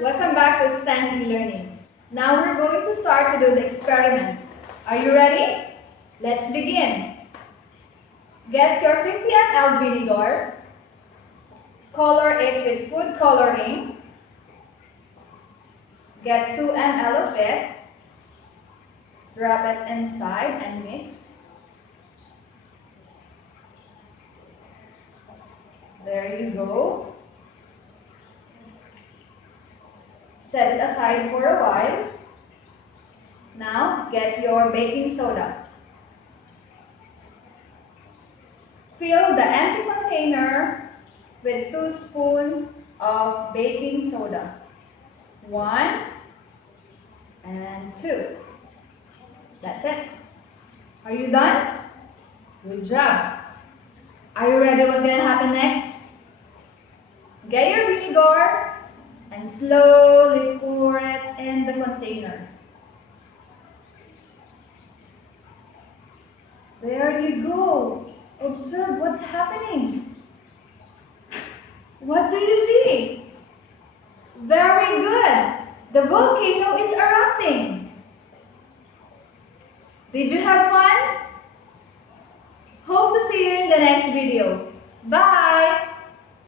welcome back to STEM e-learning. Now we're going to start to do the experiment. Are you ready? Let's begin. Get your 50 ml vinegar, color it with food coloring, get 2 ml of it, wrap it inside and mix. There you go. Set it aside for a while. Now get your baking soda. Fill the empty container with 2 spoons of baking soda. 1 and 2. That's it. Are you done? Good job. Are you ready what's going to happen next? Get your vinegar and slowly pour it in the container. There you go. Observe what's happening. What do you see? Very good. The volcano is erupting. Did you have fun? Hope to see you in the next video. Bye!